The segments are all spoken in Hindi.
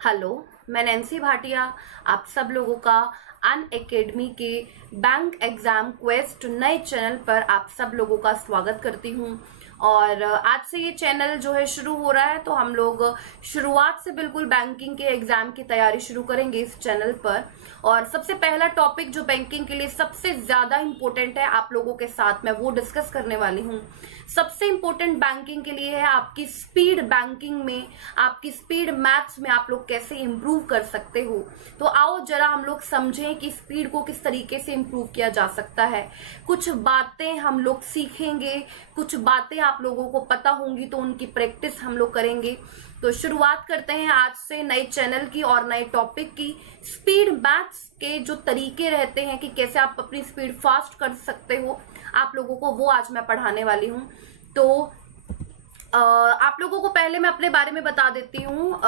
हेलो, मैं नैन्सी भाटिया आप सब लोगों का अनअकैडमी के बैंक एग्जाम क्वेस्ट नए चैनल पर आप सब लोगों का स्वागत करती हूं। और आज से ये चैनल जो है शुरू हो रहा है, तो हम लोग शुरुआत से बिल्कुल बैंकिंग के एग्जाम की तैयारी शुरू करेंगे इस चैनल पर। और सबसे पहला टॉपिक जो बैंकिंग के लिए सबसे ज्यादा इंपॉर्टेंट है आप लोगों के साथ मैं वो डिस्कस करने वाली हूँ। सबसे इंपॉर्टेंट बैंकिंग के लिए है आपकी स्पीड बैंकिंग में, आपकी स्पीड मैथ्स में आप लोग कैसे इंप्रूव कर सकते हो। तो आओ जरा हम लोग समझें कि स्पीड को किस तरीके से इंप्रूव किया जा सकता है। कुछ बातें हम लोग सीखेंगे, कुछ बातें आप लोगों को पता होंगी तो उनकी प्रैक्टिस हम लोग करेंगे। तो शुरुआत करते हैं आज से नए चैनल की और नए टॉपिक की। स्पीड मैथ्स के जो तरीके रहते हैं कि कैसे आप अपनी स्पीड फास्ट कर सकते हो, आप लोगों को वो आज मैं पढ़ाने वाली हूँ। तो आप लोगों को पहले मैं अपने बारे में बता देती हूँ।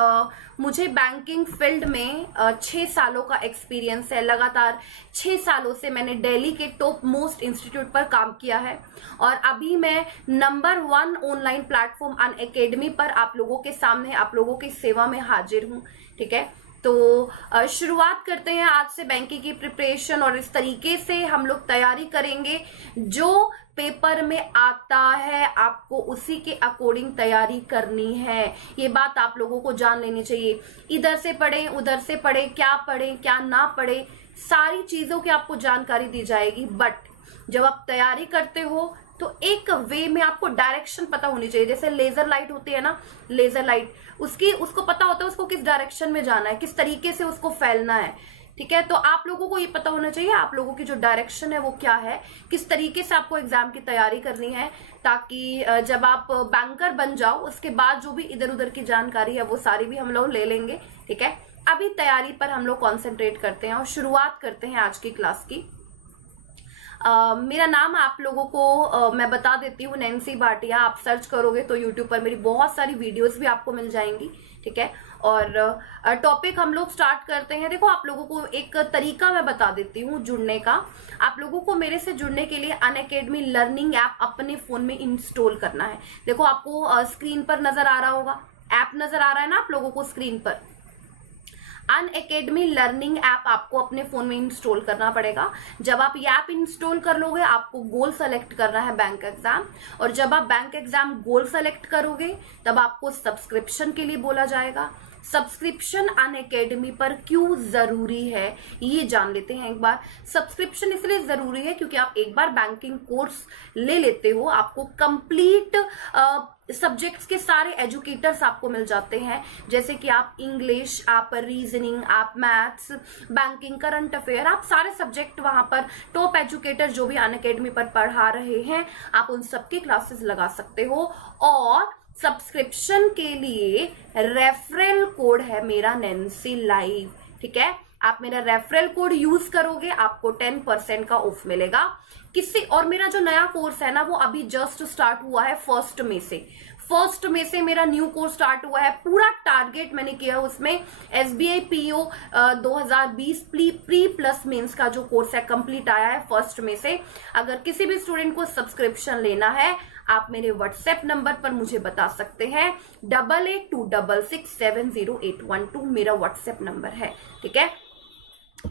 मुझे बैंकिंग फील्ड में 6 सालों का एक्सपीरियंस है। लगातार 6 सालों से मैंने दिल्ली के टॉप मोस्ट इंस्टीट्यूट पर काम किया है और अभी मैं नंबर 1 ऑनलाइन प्लेटफॉर्म अनअकैडमी पर आप लोगों के सामने, आप लोगों की सेवा में हाजिर हूँ। ठीक है, तो शुरुआत करते हैं आज से बैंकिंग की प्रिपरेशन। और इस तरीके से हम लोग तैयारी करेंगे, जो पेपर में आता है आपको उसी के अकॉर्डिंग तैयारी करनी है। ये बात आप लोगों को जान लेनी चाहिए। इधर से पढ़े उधर से पढ़े, क्या ना पढ़े, सारी चीजों की आपको जानकारी दी जाएगी। बट जब आप तैयारी करते हो तो एक वे में आपको डायरेक्शन पता होनी चाहिए। जैसे लेजर लाइट होती है ना, लेजर लाइट, उसको पता होता है उसको किस डायरेक्शन में जाना है, किस तरीके से उसको फैलना है। ठीक है, तो आप लोगों को ये पता होना चाहिए आप लोगों की जो डायरेक्शन है वो क्या है, किस तरीके से आपको एग्जाम की तैयारी करनी है, ताकि जब आप बैंकर बन जाओ उसके बाद जो भी इधर उधर की जानकारी है वो सारी भी हम लोग ले लेंगे। ठीक है, अभी तैयारी पर हम लोग कॉन्सेंट्रेट करते हैं और शुरुआत करते हैं आज की क्लास की। मेरा नाम आप लोगों को मैं बता देती हूँ, नैन्सी भाटिया। आप सर्च करोगे तो यूट्यूब पर मेरी बहुत सारी वीडियोस भी आपको मिल जाएंगी। ठीक है, और टॉपिक हम लोग स्टार्ट करते हैं। देखो, आप लोगों को एक तरीका मैं बता देती हूँ जुड़ने का। आप लोगों को मेरे से जुड़ने के लिए अनअकैडमी लर्निंग ऐप अपने फोन में इंस्टॉल करना है। देखो, आपको स्क्रीन पर नजर आ रहा होगा, ऐप नजर आ रहा है ना आप लोगों को स्क्रीन पर। अनअकैडमी लर्निंग ऐप आपको अपने फोन में इंस्टॉल करना पड़ेगा। जब आप ये ऐप इंस्टॉल कर लोगे, आपको गोल सेलेक्ट करना है बैंक एग्जाम। और जब आप बैंक एग्जाम गोल सेलेक्ट करोगे तब आपको सब्सक्रिप्शन के लिए बोला जाएगा। सब्सक्रिप्शन अनअकैडमी पर क्यों जरूरी है ये जान लेते हैं एक बार। सब्सक्रिप्शन इसलिए जरूरी है क्योंकि आप एक बार बैंकिंग कोर्स ले लेते हो, आपको कंप्लीट सब्जेक्ट्स के सारे एजुकेटर्स आपको मिल जाते हैं। जैसे कि आप इंग्लिश, आप रीजनिंग, आप मैथ्स, बैंकिंग, करंट अफेयर, आप सारे सब्जेक्ट वहां पर टॉप एजुकेटर जो भी अनअकैडमी पर पढ़ा रहे हैं, आप उन सबकी क्लासेस लगा सकते हो। और सब्सक्रिप्शन के लिए रेफरल कोड है मेरा नैन्सी लाइव। ठीक है, आप मेरा रेफरल कोड यूज करोगे, आपको 10% का ऑफ मिलेगा। और मेरा जो नया कोर्स है ना, वो अभी जस्ट स्टार्ट हुआ है 1 मई से मेरा न्यू कोर्स स्टार्ट हुआ है। पूरा टारगेट मैंने किया उसमें SBI PO 2020 pre plus mains का जो कोर्स है कंप्लीट आया है 1 मई से। अगर किसी भी स्टूडेंट को सब्सक्रिप्शन लेना है, आप मेरे व्हाट्सएप नंबर पर मुझे बता सकते हैं। 8826670812 मेरा व्हाट्सएप नंबर है। ठीक है,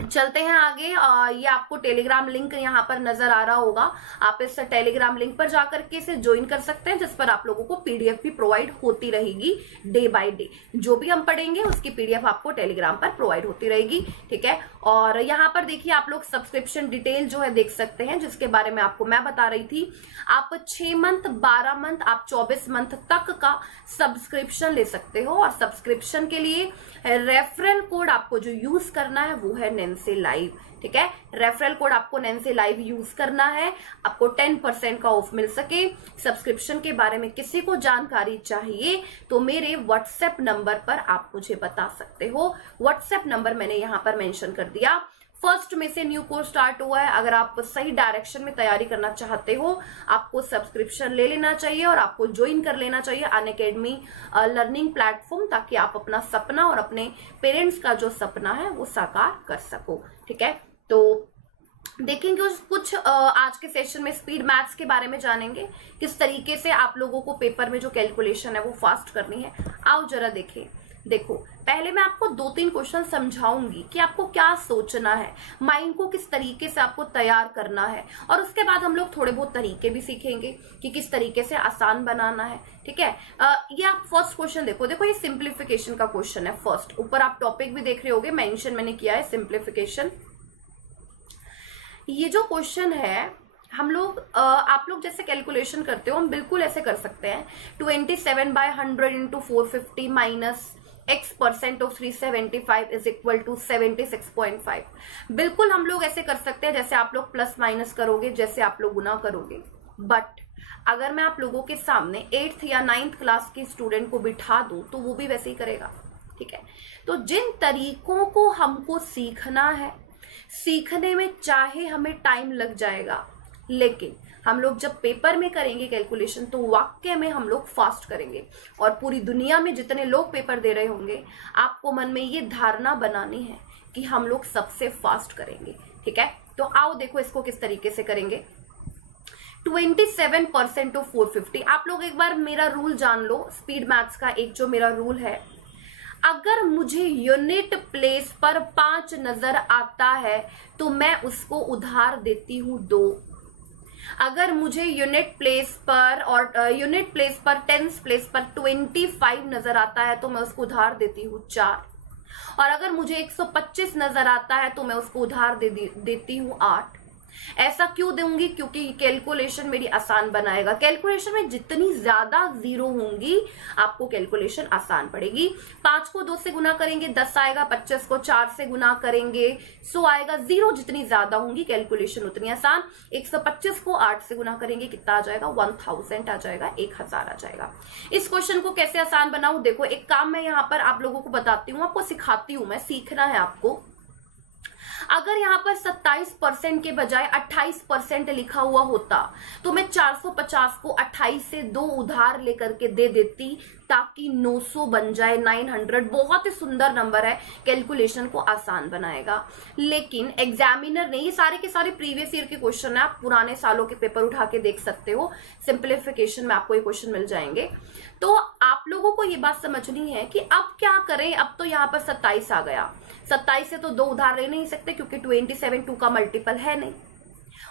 चलते हैं आगे। ये आपको टेलीग्राम लिंक यहाँ पर नजर आ रहा होगा, आप इस टेलीग्राम लिंक पर जाकर के इसे ज्वाइन कर सकते हैं, जिस पर आप लोगों को PDF भी प्रोवाइड होती रहेगी डे बाय डे। जो भी हम पढ़ेंगे उसकी PDF आपको टेलीग्राम पर प्रोवाइड होती रहेगी। ठीक है, और यहाँ पर देखिए आप लोग सब्सक्रिप्शन डिटेल जो है देख सकते हैं, जिसके बारे में आपको मैं बता रही थी। आप 6 मंथ, 12 मंथ, आप 24 मंथ तक का सब्सक्रिप्शन ले सकते हो। और सब्सक्रिप्शन के लिए रेफरल कोड आपको जो यूज करना है वो है नैन्सी लाइव। ठीक है, रेफरल कोड आपको नैन्सी लाइव यूज करना है, आपको 10% का ऑफ मिल सके। सब्सक्रिप्शन के बारे में किसी को जानकारी चाहिए तो मेरे व्हाट्सएप नंबर पर आप मुझे बता सकते हो। व्हाट्सएप नंबर मैंने यहाँ पर मेंशन कर दिया। 1 मई से न्यू कोर्स स्टार्ट हुआ है। अगर आप सही डायरेक्शन में तैयारी करना चाहते हो, आपको सब्सक्रिप्शन ले लेना चाहिए और आपको ज्वाइन कर लेना चाहिए अनअकैडमी लर्निंग प्लेटफॉर्म, ताकि आप अपना सपना और अपने पेरेंट्स का जो सपना है वो साकार कर सको। ठीक है, तो देखेंगे कुछ आज के सेशन में स्पीड मैथ्स के बारे में जानेंगे, किस तरीके से आप लोगों को पेपर में जो कैलकुलेशन है वो फास्ट करनी है। आओ जरा देखें। देखो पहले मैं आपको 2-3 क्वेश्चन समझाऊंगी कि आपको क्या सोचना है, माइंड को किस तरीके से आपको तैयार करना है, और उसके बाद हम लोग थोड़े बहुत तरीके भी सीखेंगे कि किस तरीके से आसान बनाना है। ठीक है, ये आप फर्स्ट क्वेश्चन देखो ये सिंप्लीफिकेशन का क्वेश्चन है। फर्स्ट ऊपर आप टॉपिक भी देख रहे होगे, मेंशन मैंने किया है सिंप्लीफिकेशन। ये जो क्वेश्चन है हम लोग आप लोग जैसे कैलकुलेशन करते हो हम बिल्कुल ऐसे कर सकते हैं। 27/100 into 450 minus x% of 375 is equal to 76.5। बिल्कुल हम लोग ऐसे कर सकते हैं जैसे आप लोग प्लस माइनस करोगे, जैसे आप लोग गुना करोगे। बट अगर मैं आप लोगों के सामने 8th या 9th क्लास के स्टूडेंट को बिठा दूं तो वो भी वैसे ही करेगा। ठीक है, तो जिन तरीकों को हमको सीखना है, सीखने में चाहे हमें टाइम लग जाएगा, लेकिन हम लोग जब पेपर में करेंगे कैलकुलेशन तो वाकई में हम लोग फास्ट करेंगे। और पूरी दुनिया में जितने लोग पेपर दे रहे होंगे आपको मन में ये धारणा बनानी है कि हम लोग सबसे फास्ट करेंगे। ठीक है, तो आओ देखो इसको किस तरीके से करेंगे। 27% ऑफ 450, आप लोग एक बार मेरा रूल जान लो, स्पीड मैथ्स का एक जो मेरा रूल है, अगर मुझे यूनिट प्लेस पर 5 नजर आता है तो मैं उसको उधार देती हूं 2। अगर मुझे यूनिट प्लेस पर और यूनिट प्लेस पर 10th प्लेस पर 25 नजर आता है तो मैं उसको उधार देती हूँ 4। और अगर मुझे 125 नजर आता है तो मैं उसको उधार देती हूँ 8। ऐसा क्यों दूंगी? क्योंकि कैलकुलेशन मेरी आसान बनाएगा। कैलकुलेशन में जितनी ज्यादा जीरो होंगी आपको कैलकुलेशन आसान पड़ेगी। 5 को 2 से गुना करेंगे 10 आएगा, 25 को 4 से गुना करेंगे 100 आएगा। जीरो जितनी ज्यादा होंगी कैलकुलेशन उतनी आसान। 125 को 8 से गुना करेंगे कितना आ जाएगा? 1000 आ जाएगा, 1000 आ जाएगा। इस क्वेश्चन को कैसे आसान बनाऊं? देखो एक काम मैं यहाँ पर आप लोगों को बताती हूँ, आपको सिखाती हूँ, मैं सीखना है आपको। अगर यहाँ पर 27% के बजाय 28% लिखा हुआ होता तो मैं 450 को 28 से 2 उधार लेकर के दे देती ताकि 900 बन जाए, 900। बहुत ही सुंदर नंबर है, कैलकुलेशन को आसान बनाएगा। लेकिन एग्जामिनर ने, ये सारे के सारे प्रीवियस ईयर के क्वेश्चन है, आप पुराने सालों के पेपर उठा के देख सकते हो, सिंप्लीफिकेशन में आपको ये क्वेश्चन मिल जाएंगे। तो आप लोगों को ये बात समझनी है कि अब क्या करें। अब तो यहाँ पर 27 आ गया, 27 से तो 2 उधार ले नहीं सकते क्योंकि 27 2 का मल्टीपल है नहीं,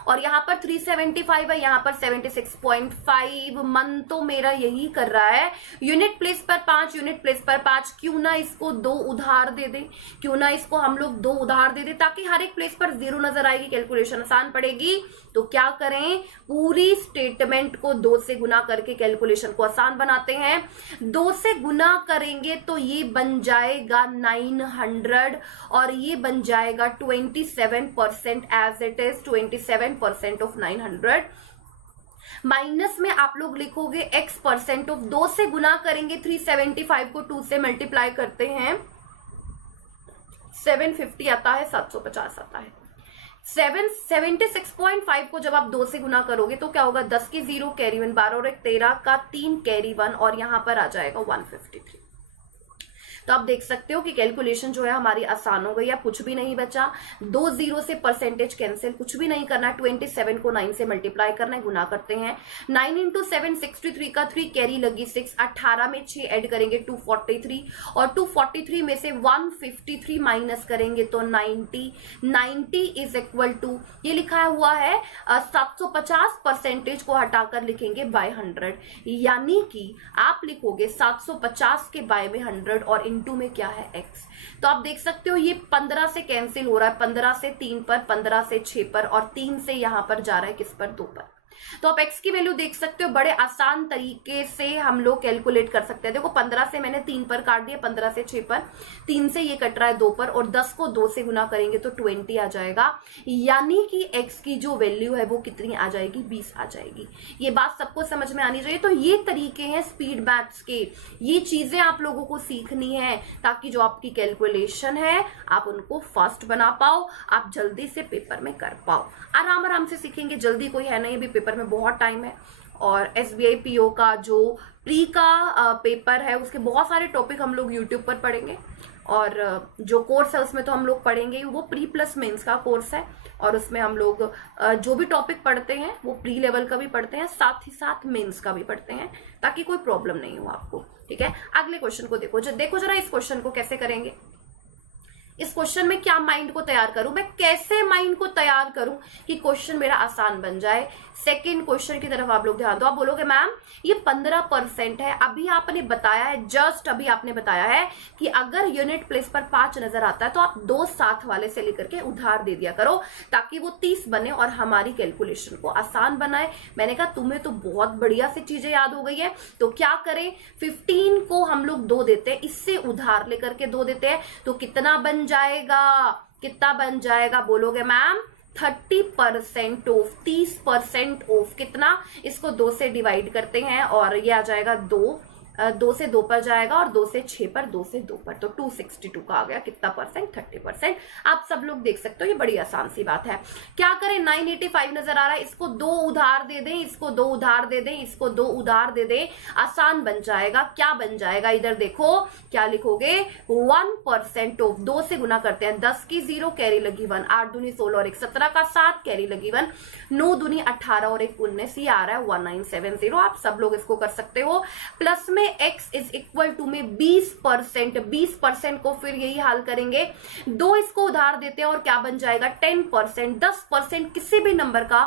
और यहाँ पर 375 है, यहाँ पर 76.5। मन तो मेरा यही कर रहा है यूनिट प्लेस पर 5, यूनिट प्लेस पर 5, क्यों ना इसको 2 उधार दे दे, क्यों ना इसको हम लोग 2 उधार दे दे ताकि हर एक प्लेस पर 0 नजर आएगी, कैलकुलेशन आसान पड़ेगी। तो क्या करें, पूरी स्टेटमेंट को 2 से गुना करके कैलकुलेशन को आसान बनाते हैं। 2 से गुना करेंगे तो ये बन जाएगा 900 और ये बन जाएगा 27% as it is, 27% of 900। Minus में आप लोग लिखोगे x% ऑफ 2 से गुना करेंगे 375 को 2 से मल्टीप्लाई करते हैं 750 आता है, 750 आता है। 76.5 को जब आप 2 से गुना करोगे तो क्या होगा, 10 की 0 कैरी 1, 12 और 1 13 का 3 कैरी 1 और यहां पर आ जाएगा 153। तो आप देख सकते हो कि कैलकुलेशन जो है हमारी आसान हो गई, अब कुछ भी नहीं बचा। 2 0 से परसेंटेज कैंसिल, कुछ भी नहीं करना है। 27 को 9 से मल्टीप्लाई करना है, गुना करते हैं। 9 इंटू 7 63 का 3 कैरी लगी 6, 18 में 6 ऐड करेंगे 243 और 243 में से 153 माइनस करेंगे तो 90 इज इक्वल टू, ये लिखा हुआ है 750 परसेंटेज को हटाकर लिखेंगे बाय 100, यानी कि आप लिखोगे 750 के बाय में 100 और इनटू में क्या है x। तो आप देख सकते हो ये 15 से कैंसिल हो रहा है, 15 से 3 पर, 15 से 6 पर और 3 से यहां पर जा रहा है किस पर, 2 पर। तो आप x की वैल्यू देख सकते हो, बड़े आसान तरीके से हम लोग कैलकुलेट कर सकते हैं। देखो 15 से मैंने 3 पर काट दिया, 15 से 6 पर, 3 से ये कट रहा है 2 पर और 10 को 2 से गुना करेंगे तो 20 आ जाएगा, यानी कि x की जो वैल्यू है वो कितनी आ जाएगी, 20 आ जाएगी। ये बात सबको समझ में आनी चाहिए। तो ये तरीके हैं स्पीड मैथ्स के, ये चीजें आप लोगों को सीखनी है ताकि जो आपकी कैलकुलेशन है आप उनको फास्ट बना पाओ, आप जल्दी से पेपर में कर पाओ। आराम से सीखेंगे, जल्दी कोई है नहीं, अभी पेपर में बहुत टाइम है। और SBI PO का जो प्री का पेपर है उसके बहुत सारे टॉपिक हम लोग यूट्यूब पर पढ़ेंगे और जो कोर्स है उसमें तो हम लोग पढ़ेंगे, वो प्री प्लस मेंस का कोर्स है और उसमें हम लोग जो भी टॉपिक पढ़ते हैं वो प्री लेवल का भी पढ़ते हैं, साथ ही साथ मेंस का भी पढ़ते हैं, ताकि कोई प्रॉब्लम नहीं हो आपको। ठीक है, अगले क्वेश्चन को देखो जरा इस क्वेश्चन को कैसे करेंगे। इस क्वेश्चन में क्या माइंड को तैयार करूं, मैं कैसे माइंड को तैयार करूं कि क्वेश्चन मेरा आसान बन जाए। सेकंड क्वेश्चन की तरफ आप लोग ध्यान दो। आप बोलोगे मैम ये 15% है, अभी आपने बताया है, जस्ट अभी आपने बताया है कि अगर यूनिट प्लेस पर 5 नजर आता है तो आप 2 साथ वाले से लेकर के उधार दे दिया करो, ताकि वो 30 बने और हमारी कैलकुलेशन को आसान बनाए। मैंने कहा तुम्हें तो बहुत बढ़िया सी चीजें याद हो गई है, तो क्या करें, 15 को हम लोग 2 देते हैं, इससे उधार लेकर के 2 देते हैं, तो कितना बन जाएगा, कितना बन जाएगा बोलोगे मैम 30% ऑफ, 30% ऑफ। कितना, इसको 2 से डिवाइड करते हैं और ये आ जाएगा 2 से 2 पर जाएगा और 2 से 6 पर, 2 से 2 पर, तो 262 का आ गया। कितना परसेंट, 30%। आप सब लोग देख सकते हो, ये बड़ी आसान सी बात है। क्या करें, 985 नजर आ रहा है, इसको 2 उधार दे दें, इसको 2 उधार दे दें, इसको 2 उधार दे दें, आसान बन जाएगा। क्या बन जाएगा, इधर देखो क्या लिखोगे, 1% ऑफ। 2 से गुना करते हैं, 10 की 0 कैरी लगी 1, 8 दूनी 16 और 1 17 का 7 कैरी लगी 1, 9 दूनी 18 और 1 19, ये आ रहा है 1970। आप सब लोग इसको कर सकते हो। प्लस में x इज इक्वल टू में 20%, 20% को फिर यही हाल करेंगे, 2 इसको उधार देते हैं और क्या बन जाएगा 10%। 10% किसी भी नंबर का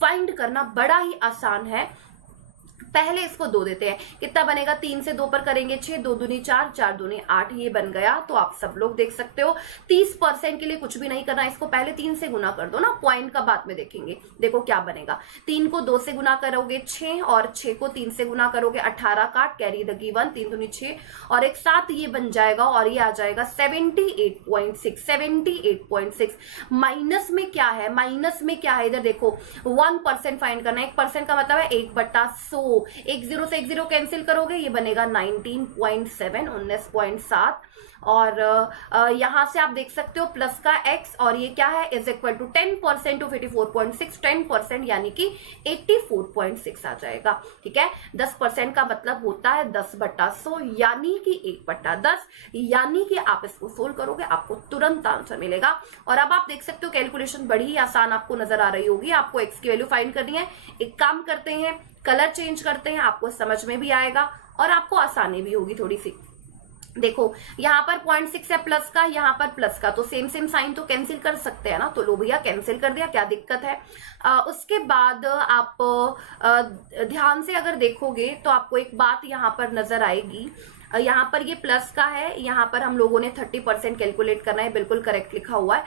फाइंड करना बड़ा ही आसान है। पहले इसको 2 देते हैं, कितना बनेगा, 3 से 2 पर करेंगे 6, 2 दूनी 4, 4 दूनी 8, ये बन गया। तो आप सब लोग देख सकते हो 30% के लिए कुछ भी नहीं करना, इसको पहले 3 से गुना कर दो ना, पॉइंट का बाद में देखेंगे। देखो क्या बनेगा, 3 को 2 से गुना करोगे 6 और 6 को 3 से गुना करोगे 18 का, कैरी लगी 1, 3 दूनी 6 और 1 7, ये बन जाएगा और ये आ जाएगा 78.6, 78.6। माइनस में क्या है, माइनस में क्या है, इधर देखो 1% फाइंड करना है। 1% का मतलब है 1/100, 1 0 से 1 0 कैंसिल करोगे, ये बनेगा 19.7, 19.7। और यहां से आप देख सकते हो प्लस का x और ये क्या है, इज इक्वल टू 10% ऑफ 84.6, 10% यानी कि 84.6 आ जाएगा। ठीक है, 10% का मतलब होता है 10/100 यानी कि 1/10, यानी कि आप इसको सोल्व करोगे आपको तुरंत आंसर मिलेगा। और अब आप देख सकते हो कैलकुलेशन बड़ी ही आसान आपको नजर आ रही होगी। आपको x की वैल्यू फाइंड करनी है, एक काम करते हैं, कलर चेंज करते हैं, आपको समझ में भी आएगा और आपको आसानी भी होगी थोड़ी सी। देखो यहाँ पर 0.6 है प्लस का, यहाँ पर प्लस का, तो सेम सेम साइन तो कैंसिल कर सकते हैं ना, तो लो भैया कैंसिल कर दिया, क्या दिक्कत है। उसके बाद आप ध्यान से अगर देखोगे तो आपको एक बात यहाँ पर नजर आएगी, यहाँ पर ये प्लस का है, यहाँ पर हम लोगों ने 30% कैलकुलेट करना है, बिल्कुल करेक्ट लिखा हुआ है।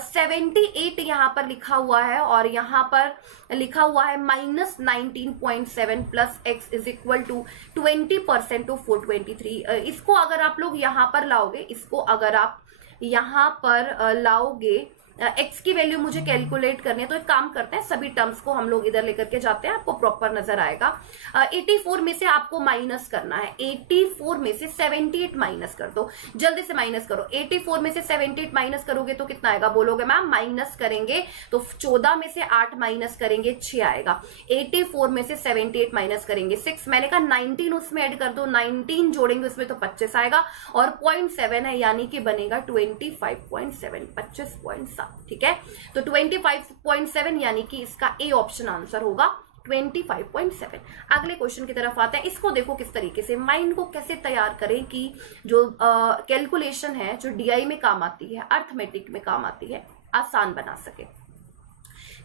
78 यहाँ पर लिखा हुआ है और यहाँ पर लिखा हुआ है -19.7 plus x is equal to 20% to 423। इसको अगर आप लोग यहाँ पर लाओगे, इसको अगर आप यहाँ पर लाओगे, x की वैल्यू मुझे कैलकुलेट करनी है, तो एक काम करते हैं, सभी टर्म्स को हम लोग इधर लेकर के जाते हैं, आपको प्रॉपर नजर आएगा। 84 में से आपको माइनस करना है, 84 में से 78 माइनस कर दो, जल्दी से माइनस करो। 84 में से 78 माइनस करोगे तो कितना आएगा बोलोगे मैम, माइनस करेंगे तो 14 में से 8 माइनस करेंगे 6 आएगा। 84 में से 78 माइनस करेंगे 6, मैंने कहा 19 उसमें ऐड कर दो, 19 जोड़ेंगे उसमें तो 25 आएगा और 0.7 है यानी कि बनेगा 25.7, 25.7। ठीक है, तो 25.7 यानी कि इसका ए ऑप्शन आंसर होगा 25.7। अगले क्वेश्चन की तरफ आते हैं। इसको देखो किस तरीके से माइंड को कैसे तैयार करें कि जो कैलकुलेशन है, जो डीआई में काम आती है, अर्थमेटिक में काम आती है, आसान बना सके।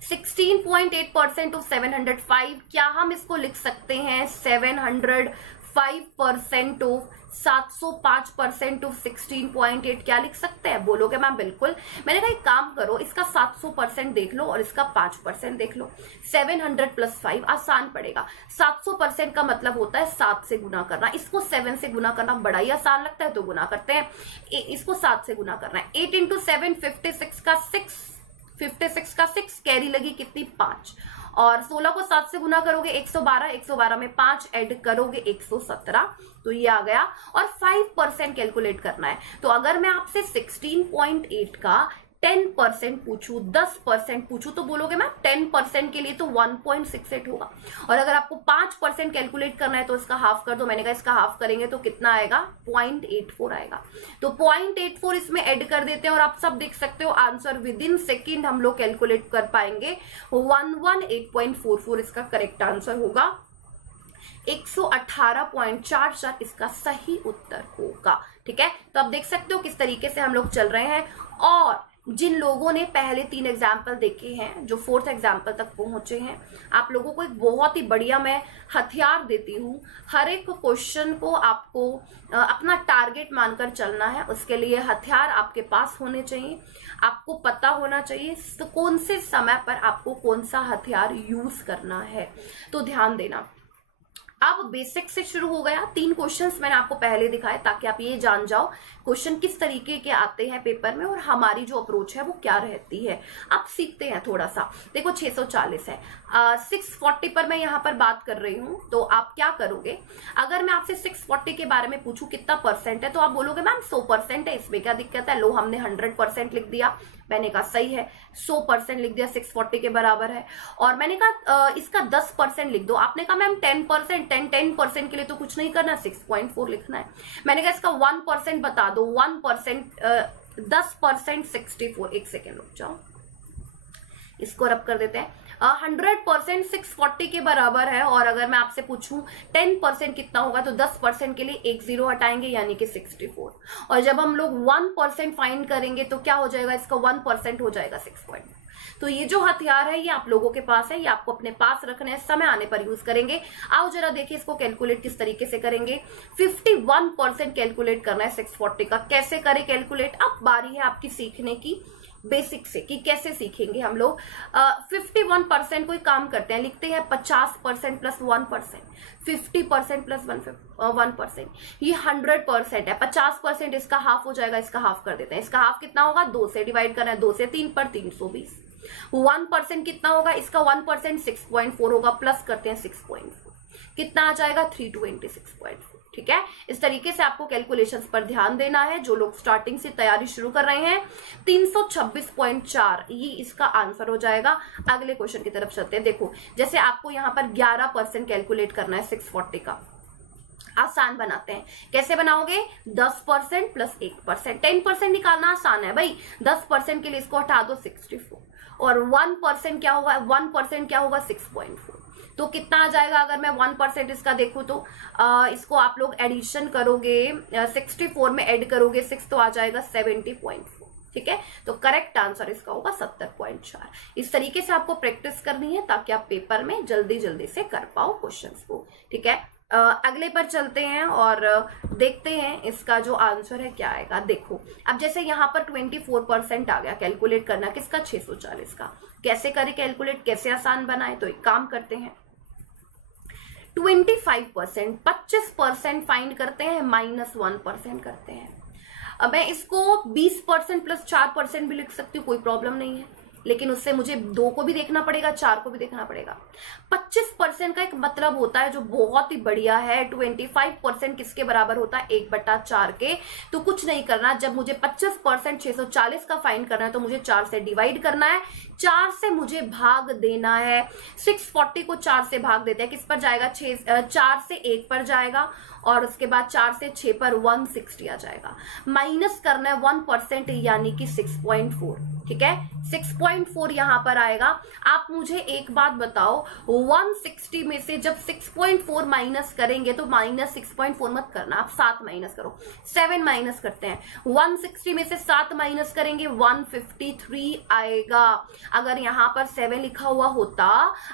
16.8% ऑफ 705, क्या हम इसको लिख सकते हैं 705% ऑफ 705% ऑफ 16.8, क्या लिख सकते हैं बोलोगे मैम, बिल्कुल। मैंने कहा एक काम करो, इसका 700% देख लो और इसका 5% देख लो। 700 + 5 आसान पड़ेगा। 700% का मतलब होता है 7 से गुना करना, इसको 7 से गुना करना बड़ा ही आसान लगता है तो गुना करते हैं, इसको 7 से गुना करना है। 8 × 7 56 का 6, 56 का 6 कैरी लगी कितनी 5, और 16 को 7 से गुना करोगे 112, 112 में 5 ऐड करोगे 117, तो ये आ गया। और 5% कैलकुलेट करना है, तो अगर मैं आपसे 16.8 का 10% पूछूं, 10% पूछूं, तो बोलोगे मैम 10% के लिए तो 1.68 होगा, और अगर आपको 5% कैलकुलेट करना है तो इसका हाफ कर दो। मैंने कहा इसका हाफ करेंगे तो कितना आएगा, 0.84 आएगा। तो 0.84 इसमें ऐड कर देते हैं और आप सब देख सकते हो आंसर विद इन सेकेंड हम लोग कैलकुलेट कर पाएंगे। 118.44 इसका करेक्ट आंसर होगा। 118.44 इसका सही उत्तर होगा। ठीक है, तो आप देख सकते हो किस तरीके से हम लोग चल रहे हैं। और जिन लोगों ने पहले 3 एग्जाम्पल देखे हैं, जो 4th एग्जाम्पल तक पहुंचे हैं, आप लोगों को एक बहुत ही बढ़िया मैं हथियार देती हूँ। हर एक क्वेश्चन को आपको अपना टारगेट मानकर चलना है, उसके लिए हथियार आपके पास होने चाहिए। आपको पता होना चाहिए तो कौन से समय पर आपको कौन सा हथियार यूज करना है, तो ध्यान देना। अब बेसिक से शुरू हो गया। 3 क्वेश्चंस मैंने आपको पहले दिखाए ताकि आप ये जान जाओ क्वेश्चन किस तरीके के आते हैं पेपर में और हमारी जो अप्रोच है वो क्या रहती है। अब सीखते हैं थोड़ा सा। देखो 640 है, 640 पर मैं यहाँ पर बात कर रही हूँ, तो आप क्या करोगे, अगर मैं आपसे 640 के बारे में पूछूं कितना परसेंट है, तो आप बोलोगे मैम 100% है, इसमें क्या दिक्कत है। लो, हमने 100% लिख दिया। मैंने कहा सही है, 100% लिख दिया, 640 के बराबर है। और मैंने कहा इसका 10% लिख दो। आपने कहा मैम 10% के लिए तो कुछ नहीं करना, 6.4 लिखना है। मैंने कहा इसका 1% बता दो, 1% 10% 64। एक सेकेंड रुक जाओ, इसको रब कर देते हैं। 100% 640 के बराबर है, और अगर मैं आपसे पूछूं 10% कितना होगा, तो 10% के लिए एक 0 हटाएंगे यानी कि 64। और जब हम लोग 1% फाइंड करेंगे तो क्या हो जाएगा, इसका 1% हो जाएगा 6.4। तो ये जो हथियार है ये आप लोगों के पास है, ये आपको अपने पास रखने हैं, समय आने पर यूज करेंगे। आओ जरा देखिए इसको कैलकुलेट किस तरीके से करेंगे। 51% कैलकुलेट करना है 640 का। कैसे करें कैलकुलेट, अब बारी है आपकी सीखने की बेसिक से कि कैसे सीखेंगे हम लोग। 51% कोई काम करते हैं, लिखते हैं 50% प्लस 1%, 50% प्लस 1%, ये 100% है। 50% इसका हाफ हो जाएगा, इसका हाफ कर देते हैं। इसका हाफ कितना होगा, 2 से डिवाइड करना है, 2 से 3 पर 320। 1% कितना होगा, इसका 1% 6.4 होगा, प्लस करते हैं 6.4, कितना आ जाएगा 326.4। ठीक है, इस तरीके से आपको कैलकुलेशंस पर ध्यान देना है। जो लोग स्टार्टिंग से तैयारी शुरू कर रहे हैं, 326.4 ये इसका आंसर हो जाएगा। अगले क्वेश्चन की तरफ चलते हैं। देखो जैसे आपको यहाँ पर 11% कैलकुलेट करना है 640 का। आसान बनाते हैं, कैसे बनाओगे, 10% प्लस 1%। 10% निकालना आसान है भाई, 10% के लिए इसको हटा दो 64, और 1% क्या होगा, 1% क्या होगा 6.4। तो कितना आ जाएगा, अगर मैं 1% इसका देखूं तो इसको आप लोग एडिशन करोगे, 64 में ऐड करोगे 6 तो आ जाएगा 70.4। ठीक है, तो करेक्ट आंसर इसका होगा 70.4। इस तरीके से आपको प्रैक्टिस करनी है ताकि आप पेपर में जल्दी जल्दी से कर पाओ क्वेश्चंस को। ठीक है, अगले पर चलते हैं और देखते हैं इसका जो आंसर है क्या आएगा। देखो अब जैसे यहाँ पर 24% आ गया, कैलकुलेट करना किसका, 640 का। कैसे करें कैलकुलेट, कैसे आसान बनाए, तो एक काम करते हैं 25%, 25% फाइंड करते हैं, -1% करते हैं। अब मैं इसको 20% प्लस 4% भी लिख सकती हूँ, कोई प्रॉब्लम नहीं है, लेकिन उससे मुझे 2 को भी देखना पड़ेगा, 4 को भी देखना पड़ेगा। 25% का एक मतलब होता है जो बहुत ही बढ़िया है। 25% किसके बराबर होता है, 1/4 के। तो कुछ नहीं करना, जब मुझे 25% 640 का फाइंड करना है तो मुझे 4 से डिवाइड करना है, 4 से मुझे भाग देना है। 640 को 4 से भाग देते हैं, किस पर जाएगा, 4 से 1 पर जाएगा, और उसके बाद 4 से 6 पर 160 आ जाएगा। माइनस करना है 1% यानी कि 6.4। ठीक है, 6.4 यहां पर आएगा। आप मुझे एक बात बताओ, 160 में से जब 6.4 माइनस करेंगे तो माइनस 6.4 मत करना, आप 7 माइनस करो, 7 माइनस करते हैं। 160 में से 7 माइनस करेंगे 153 आएगा। अगर यहां पर 7 लिखा हुआ होता,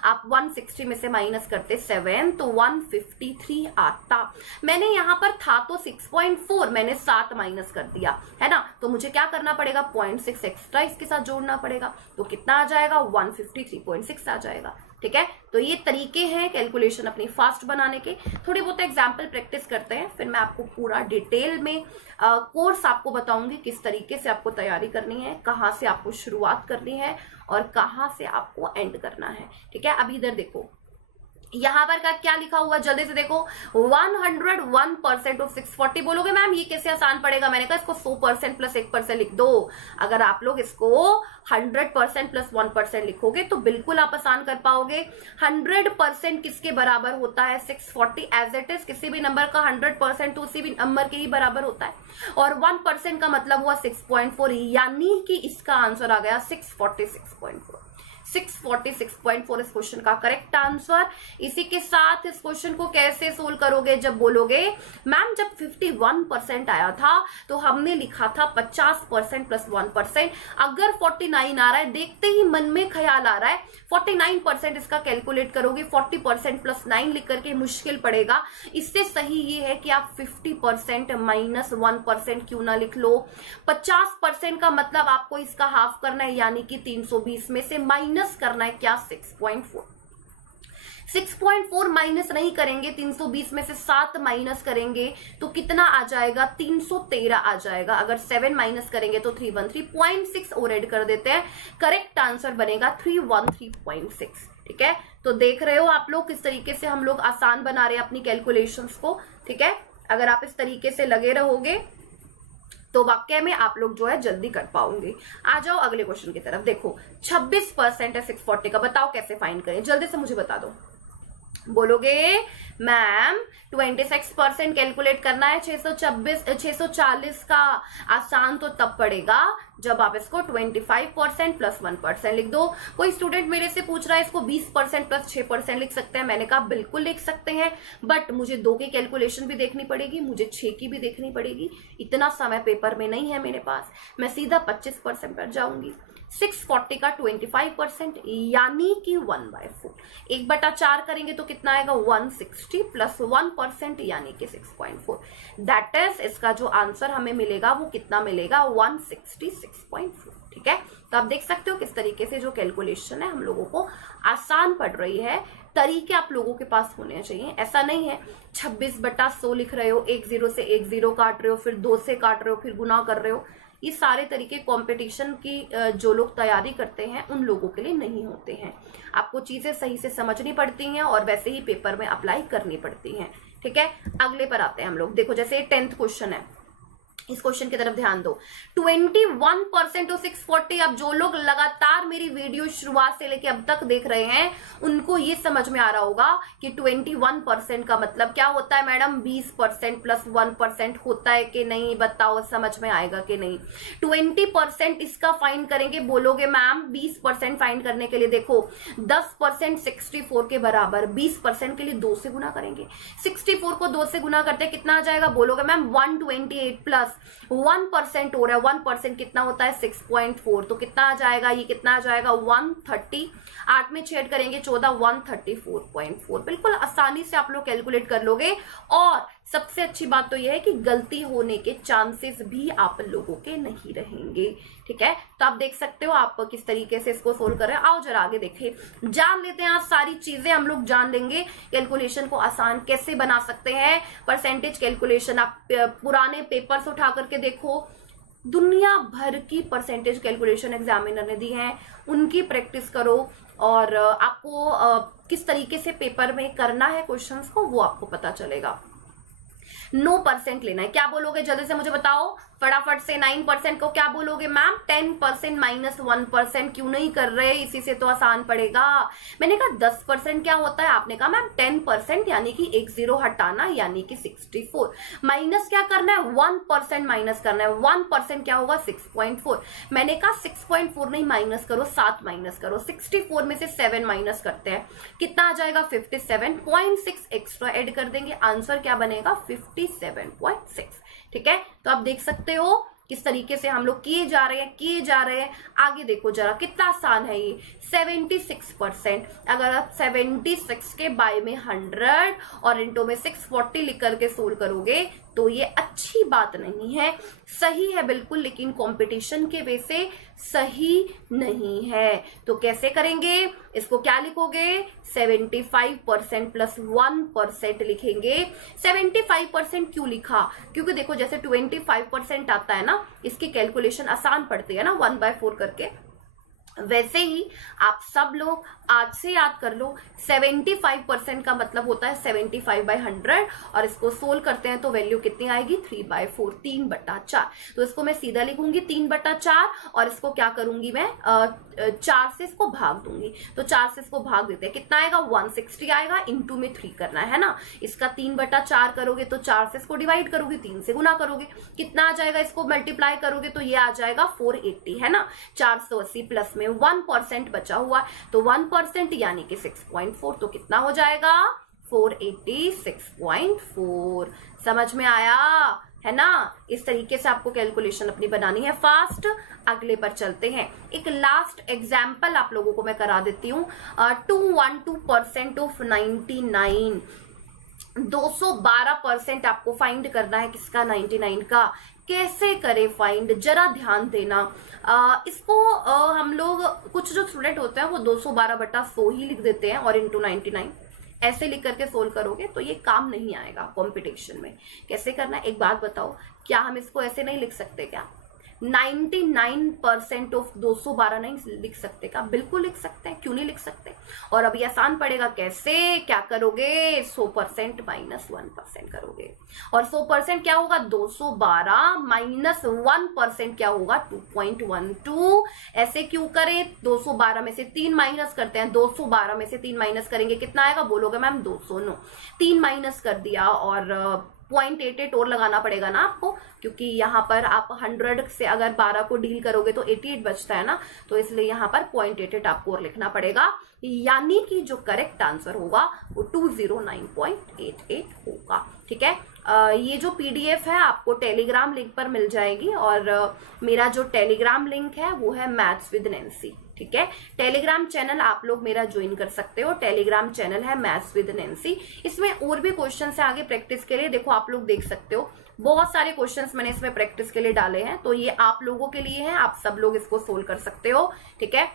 आप 160 में से माइनस करते 7 तो 153 आता। मैंने यहां पर था तो 6.4, मैंने 7 माइनस कर दिया है ना, तो मुझे क्या करना पड़ेगा, 0.6 एक्स्ट्रा इसके साथ जोड़ना पड़ेगा, तो कितना आ जाएगा, 153.6 आ जाएगा। ठीक है, तो ये तरीके हैं कैलकुलेशन अपनी फास्ट बनाने के। थोड़ी बहुत एग्जाम्पल प्रैक्टिस करते हैं, फिर मैं आपको पूरा डिटेल में कोर्स आपको बताऊंगी किस तरीके से आपको तैयारी करनी है, कहाँ से आपको शुरुआत करनी है और कहाँ से आपको एंड करना है। ठीक है, अब इधर देखो यहां पर का क्या लिखा हुआ जल्दी से देखो, 101% ऑफ 640। बोलोगे मैम ये कैसे आसान पड़ेगा, मैंने कहा इसको 100% प्लस 1% लिख दो। अगर आप लोग इसको 100% प्लस 1% लिखोगे तो बिल्कुल आप आसान कर पाओगे। 100% किसके बराबर होता है, 640 एज इट इज। किसी भी नंबर का 100% तो उसी भी नंबर के ही बराबर होता है, और 1% का मतलब हुआ 6.4, यानी कि इसका आंसर आ गया 646.4। 646.4 इस क्वेश्चन का करेक्ट आंसर। इसी के साथ इस क्वेश्चन को कैसे सोल्व करोगे, जब बोलोगे मैम जब 51% आया था तो हमने लिखा था 50% प्लस 1%। अगर 49 आ रहा है, देखते ही मन में ख्याल आ रहा है 49% इसका कैलकुलेट करोगे, 40% प्लस 9 लिख करके मुश्किल पड़ेगा। इससे सही ये है कि आप 50% माइनस 1% क्यों ना लिख लो। 50% का मतलब आपको इसका हाफ करना है, यानी कि 320 में से माइनस करना है क्या, 6.4। 6.4 माइनस नहीं करेंगे, 320 में से 7 माइनस करेंगे तो कितना आ जाएगा, 313 आ जाएगा। अगर 7 माइनस करेंगे तो 313.6 और ऐड कर देते हैं, करेक्ट आंसर बनेगा 313.6। ठीक है, तो देख रहे हो आप लोग किस तरीके से हम लोग आसान बना रहे हैं अपनी कैलकुलेशंस को। ठीक है, अगर आप इस तरीके से लगे रहोगे तो वाकई में आप लोग जो है जल्दी कर पाओगे। आ जाओ अगले क्वेश्चन की तरफ। देखो 26% है 640 का, बताओ कैसे फाइंड करें, जल्दी से मुझे बता दो। बोलोगे मैम 26% कैलकुलेट करना है 640 का, आसान तो तब पड़ेगा जब आप इसको 25% प्लस 1% लिख दो। कोई स्टूडेंट मेरे से पूछ रहा है इसको 20% प्लस 6% लिख सकते हैं, मैंने कहा बिल्कुल लिख सकते हैं, बट मुझे 2 की कैलकुलेशन भी देखनी पड़ेगी, मुझे 6 की भी देखनी पड़ेगी। इतना समय पेपर में नहीं है मेरे पास, मैं सीधा 25% पर जाऊंगी। 640 का 25% यानी कि 1/4, 1/4 करेंगे तो कितना आएगा, 160 प्लस 1% यानी कि 6.4। दैट इज इसका जो आंसर हमें मिलेगा वो कितना मिलेगा, 166.4। ठीक है, तो आप देख सकते हो किस तरीके से जो कैलकुलेशन है हम लोगों को आसान पड़ रही है। तरीके आप लोगों के पास होने चाहिए, ऐसा नहीं है 26/100 लिख रहे हो, 1 0 से 1 0 काट रहे हो, फिर 2 से काट रहे हो, फिर गुना कर रहे हो। ये सारे तरीके कंपटीशन की जो लोग तैयारी करते हैं उन लोगों के लिए नहीं होते हैं। आपको चीजें सही से समझनी पड़ती हैं और वैसे ही पेपर में अप्लाई करनी पड़ती हैं। ठीक है, अगले पर आते हैं हम लोग। देखो जैसे 10th क्वेश्चन है, इस क्वेश्चन की तरफ ध्यान दो। 21% और 640। अब जो लोग लगातार मेरी वीडियो शुरुआत से लेके अब तक देख रहे हैं उनको ये समझ में आ रहा होगा कि 21% का मतलब क्या होता है मैडम, 20% प्लस 1% होता है कि नहीं, बताओ समझ में आएगा कि नहीं। 20% इसका फाइंड करेंगे, बोलोगे मैम 20% फाइंड करने के लिए देखो 10% 64 के बराबर, 20% के लिए 2 से गुना करेंगे। 64 को 2 से गुना करते कितना आ जाएगा, बोलोगे मैम 128 प्लस 1% हो रहा है, 1% कितना होता है 6.4, तो कितना आ जाएगा, ये कितना आ जाएगा 130। 8 में छेद करेंगे 14, 134.4। बिल्कुल आसानी से आप लोग कैलकुलेट कर लोगे, और सबसे अच्छी बात तो यह है कि गलती होने के चांसेस भी आप लोगों के नहीं रहेंगे। ठीक है, तो आप देख सकते हो आप किस तरीके से इसको सोल्व कर रहे हैं। आओ जरा आगे देखें, जान लेते हैं, आज सारी चीजें हम लोग जान लेंगे। कैलकुलेशन को आसान कैसे बना सकते हैं, परसेंटेज कैलकुलेशन आप पुराने पेपर्स उठा करके देखो, दुनिया भर की परसेंटेज कैलकुलेशन एग्जामिनर ने दी है, उनकी प्रैक्टिस करो, और आपको किस तरीके से पेपर में करना है क्वेश्चंस को वो आपको पता चलेगा। 9% लेना है, क्या बोलोगे जल्दी से मुझे बताओ फटाफट से। 9% को क्या बोलोगे मैम, 10% माइनस 1% क्यों नहीं कर रहे, इसी से तो आसान पड़ेगा। मैंने कहा 10% क्या होता है, आपने कहा मैम 10% यानी कि 1 0 हटाना यानी कि 64, माइनस क्या करना है 1% माइनस करना है, 1% क्या होगा 6.4। मैंने कहा 6.4 नहीं माइनस करो, 7 माइनस करो, 64 में से 7 माइनस करते हैं, कितना आ जाएगा 57.6, एक्स्ट्रा ऐड कर देंगे, आंसर क्या बनेगा 57.6। ठीक है, तो आप देख सकते हो किस तरीके से हम लोग किए जा रहे हैं। आगे देखो जरा कितना आसान है ये, 76%। अगर आप 76 के बाय में 100 और इंटू में 640 लिख करके सोल्व करोगे तो ये अच्छी बात नहीं है, सही है बिल्कुल, लेकिन कंपटीशन के वे से सही नहीं है। तो कैसे करेंगे इसको, क्या लिखोगे 75% प्लस 1% लिखेंगे। 75% क्यों लिखा, क्योंकि देखो जैसे 25% आता है ना, इसकी कैलकुलेशन आसान पड़ती है ना 1/4 करके, वैसे ही आप सब लोग आज से याद कर लो 75% का मतलब होता है 75/100 और इसको सोल्व करते हैं तो वैल्यू कितनी आएगी 3/4 3/4। तो इसको मैं सीधा लिखूंगी 3/4 और इसको क्या करूंगी मैं 4 से इसको भाग दूंगी। तो 4 से इसको भाग देते हैं, कितना आएगा 160 आएगा, इंटू में 3 करना है ना। इसका 3/4 करोगे तो 4 से इसको डिवाइड करोगे, 3 से गुना करोगे, कितना आ जाएगा, इसको मल्टीप्लाई करोगे तो ये आ जाएगा 480 है ना। 480 प्लस में 1% बचा हुआ है तो 1% यानी कि 6.4, तो कितना हो जाएगा 486.4। समझ में आया है ना। इस तरीके से आपको कैलकुलेशन अपनी बनानी है फास्ट। अगले पर चलते हैं, एक लास्ट एग्जाम्पल आप लोगों को मैं करा देती हूँ। 212% ऑफ 99, 212% आपको फाइंड करना है किसका 99 का। कैसे करे फाइंड, जरा ध्यान देना। इसको हम लोग कुछ जो स्टूडेंट होते हैं वो 212/100 ही लिख देते हैं और इंटू 99 ऐसे लिख करके सोल्व करोगे तो ये काम नहीं आएगा कंपटीशन में। कैसे करना है एक बात बताओ, क्या हम इसको ऐसे नहीं लिख सकते क्या? 99% ऑफ 212 नहीं लिख सकते का? बिल्कुल लिख सकते हैं, क्यों नहीं लिख सकते। और अभी आसान पड़ेगा, कैसे क्या करोगे 100% माइनस 1% करोगे और 100% क्या होगा 212 माइनस 1% क्या होगा 2.12। ऐसे क्यों करें, 212 में से 3 माइनस करते हैं, 212 में से 3 माइनस करेंगे कितना आएगा, बोलोगे मैम 209। 3 माइनस कर दिया और 0.88 और लगाना पड़ेगा ना आपको, क्योंकि यहाँ पर आप 100 से अगर 12 को डील करोगे तो 88 बचता है ना, तो इसलिए यहाँ पर 0.88 आपको और लिखना पड़ेगा। यानी कि जो करेक्ट आंसर होगा वो 209.88 होगा। ठीक है, ये जो पीडीएफ है आपको टेलीग्राम लिंक पर मिल जाएगी और मेरा जो टेलीग्राम लिंक है वो है मैथ्स विद नैंसी। ठीक है, टेलीग्राम चैनल आप लोग मेरा ज्वाइन कर सकते हो, टेलीग्राम चैनल है मैथ्स विद नैंसी। इसमें और भी क्वेश्चन है आगे प्रैक्टिस के लिए, देखो आप लोग देख सकते हो बहुत सारे क्वेश्चंस मैंने इसमें प्रैक्टिस के लिए डाले हैं, तो ये आप लोगों के लिए है, आप सब लोग इसको सोल्व कर सकते हो। ठीक है,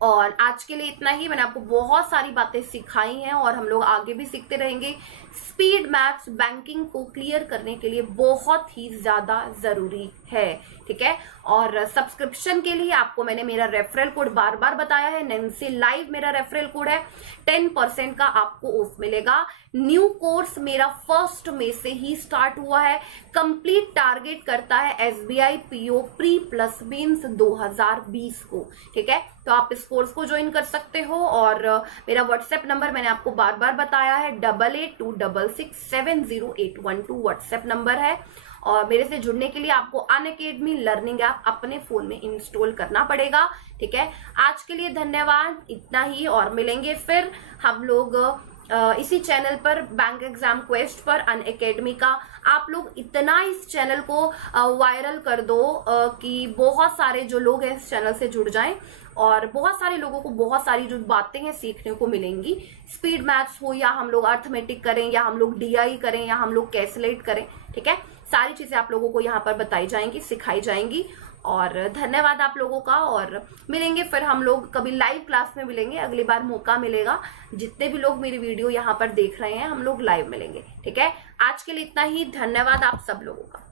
और आज के लिए इतना ही। मैंने आपको बहुत सारी बातें सिखाई हैं और हम लोग आगे भी सीखते रहेंगे। स्पीड मैथ्स बैंकिंग को क्लियर करने के लिए बहुत ही ज्यादा जरूरी है। ठीक है, और सब्सक्रिप्शन के लिए आपको मैंने मेरा रेफरल कोड बार बार बताया है, नैंसी लाइव मेरा रेफरल कोड है, 10% का आपको ऑफ मिलेगा। न्यू कोर्स मेरा 1 मई से ही स्टार्ट हुआ है, कंप्लीट टारगेट करता है SBI PO pre plus mains 2020 को। ठीक है, तो आप इस कोर्स को ज्वाइन कर सकते हो और मेरा व्हाट्सएप नंबर मैंने आपको बार बार बताया है 8826670812 व्हाट्सएप नंबर है। और मेरे से जुड़ने के लिए आपको अनअकैडमी लर्निंग ऐप अपने फोन में इंस्टॉल करना पड़ेगा। ठीक है, आज के लिए धन्यवाद, इतना ही, और मिलेंगे फिर हम लोग इसी चैनल पर बैंक एग्जाम क्वेस्ट पर अनअकैडमी का। आप लोग इतना इस चैनल को वायरल कर दो कि बहुत सारे जो लोग हैं इस चैनल से जुड़ जाएं और बहुत सारे लोगों को बहुत सारी जो बातें हैं सीखने को मिलेंगी। स्पीड मैथ्स हो या हम लोग अर्थमेटिक करें या हम लोग DI करें या हम लोग कैलकुलेट करें, ठीक है, सारी चीजें आप लोगों को यहाँ पर बताई जाएंगी, सिखाई जाएंगी। और धन्यवाद आप लोगों का, और मिलेंगे फिर हम लोग कभी लाइव क्लास में मिलेंगे, अगली बार मौका मिलेगा। जितने भी लोग मेरी वीडियो यहाँ पर देख रहे हैं हम लोग लाइव मिलेंगे। ठीक है, आज के लिए इतना ही, धन्यवाद आप सब लोगों का।